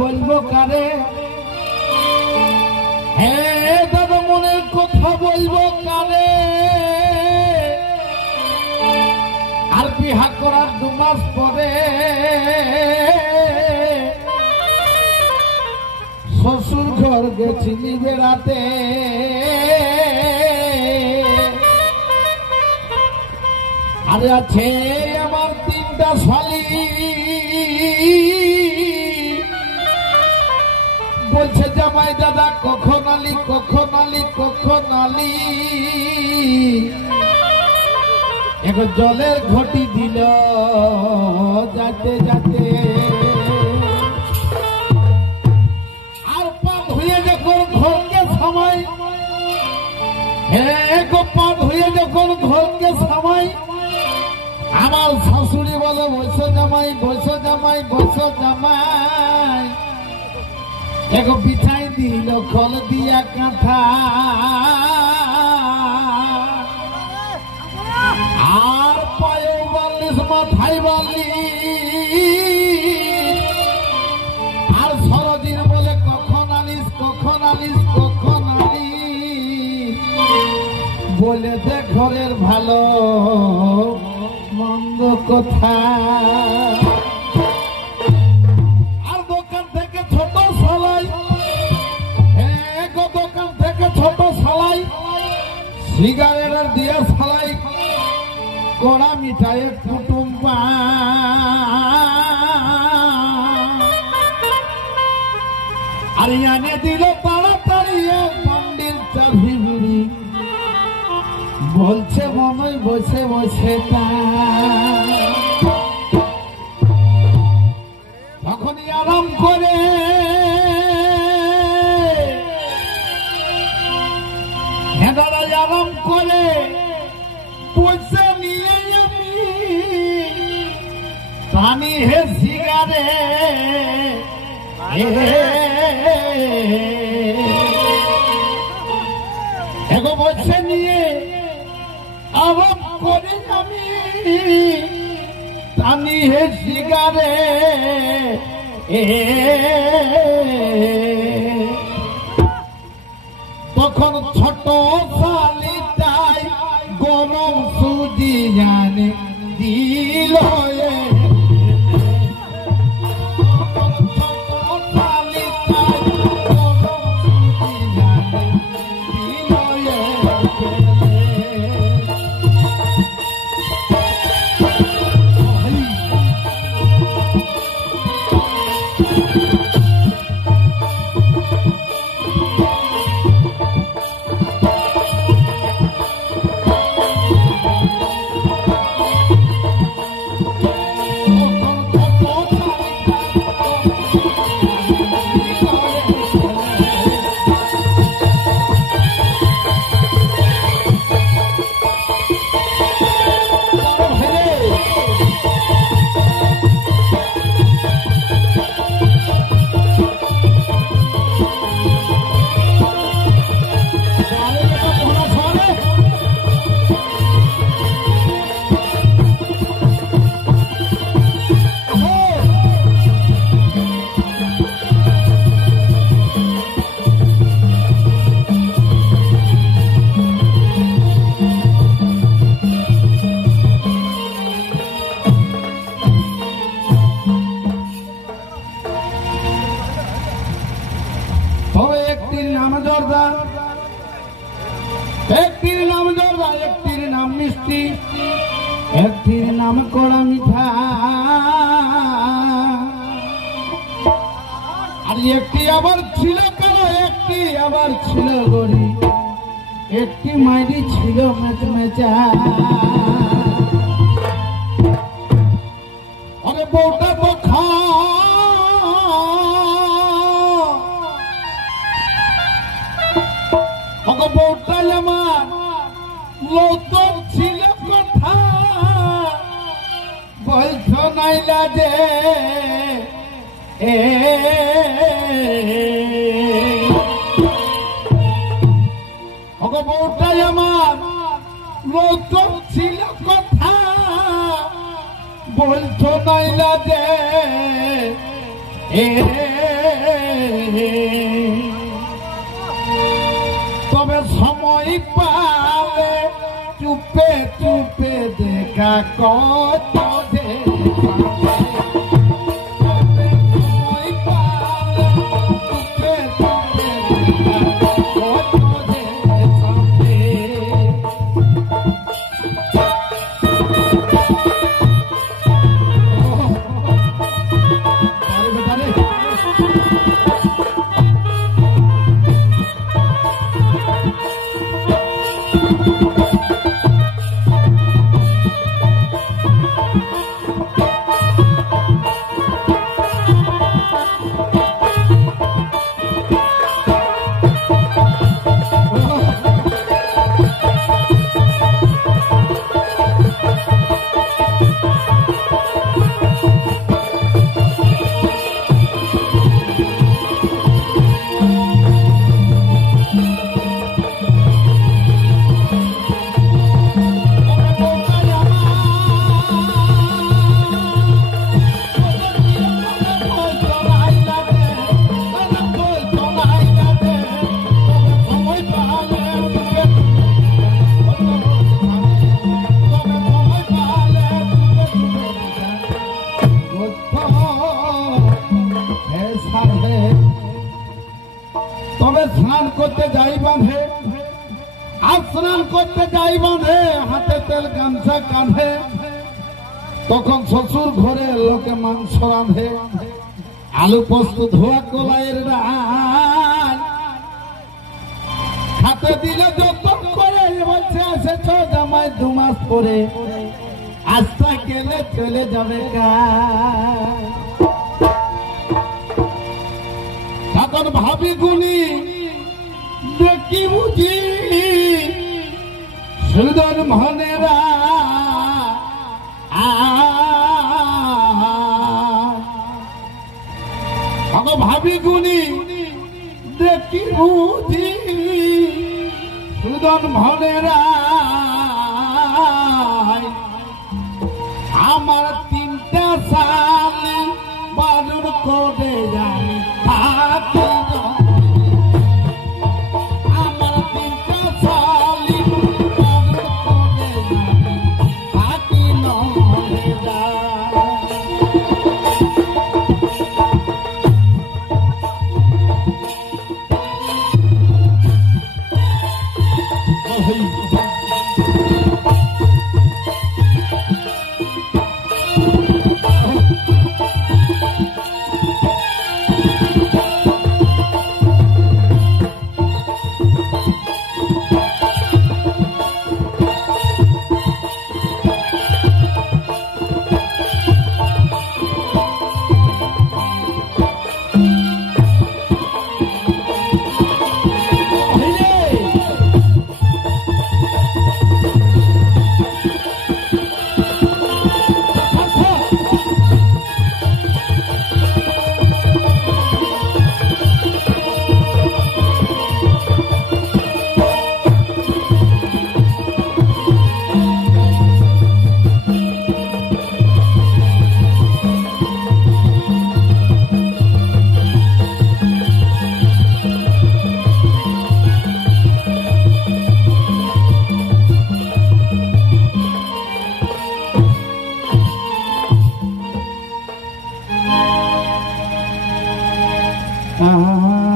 বলবো কারে, হে দাদা মনের কথা বলবো কারে। আর বিহা করার 2 মাস পরে শ্বশুর ঘর গেছিলি বেড়াতে। আরে আছে আমার 3টা শালি, বলছে জামাই দাদা কখন আলি কখন আলি কখন আলি। এখন জলের ঘটি দিল যাতে যাতে। আর পাপ হয়ে যখন ঘরকে সময়, পাপ হয়ে যখন ঘরকে সময়, আমার শাশুড়ি বলে বৈশ জামাই বৈশ জামাই বৈশ জামাই। এখন বিছাই দিল খল দিয়া কাঁথা, আর পায়ে 42 মাথায় 42। আর সরদিন বলে কখন আলিস কখন আলিস কখন আলিস। বলে যে ঘরের ভালো মন্দ কথা। আর দোকান থেকে ছোট সালাই, দোকান থেকে ছোট সালাই, সিগারেটের দিয়া সালাই, কড়া মিঠাই কুটুম পা। আর আনে দিল তাড়াতাড়ি পান্ডির চাবি বুড়ি, বলছে মনই বসে বসে তখনই আরাম করে হেদারাই আরাম করে পয়সা নিয়ে আমি পানি হে সিগারে। এগো বসে নিয়ে আরাম করে আমি পানি হে সিগারে। তখন ছোট শালিটাই গরম সুজি জানে দিল। একটির নাম জর্দা, একটির নাম জর্দা, একটির নাম মিষ্টি, একটির নাম কড়া মিঠা। আর একটি আবার ছিল কালো, একটি আবার ছিল গরি, একটি মাইরি ছিল মেচমেচা। আরে বউটা তো খা বউটাই আমার লৌতর ছিল কথা, বলছ নাইলা যে বউটাই আমার লৌতর ছিল কথা, বলছ নাইলা যে তবে সময় পালে চুপে চুপে দেখা কত তবে স্নান করতে যাই বাঁধে আর স্নান করতে যাই বাঁধে হাতে তেল গামছা কাঁধে তখন শ্বশুর ঘরে লোকে মাংস রাঁধে আলু পোস্ত ধোয়া কলাইয়ের ডাল হাতে দিলে যতন করে বলছে এসেছ জামাই 2 মাস পরে আস্থা গেলে চলে যাবে তখন ভাবি গুনি দেখি বুঝি সুদন মনেরা ভাবি গুনি দেখি বুঝি সুদন মনেরা আমার 3টা শালি বারণ করে যাই আমার 3টা শালি বারণ করে থাকি নয় Ah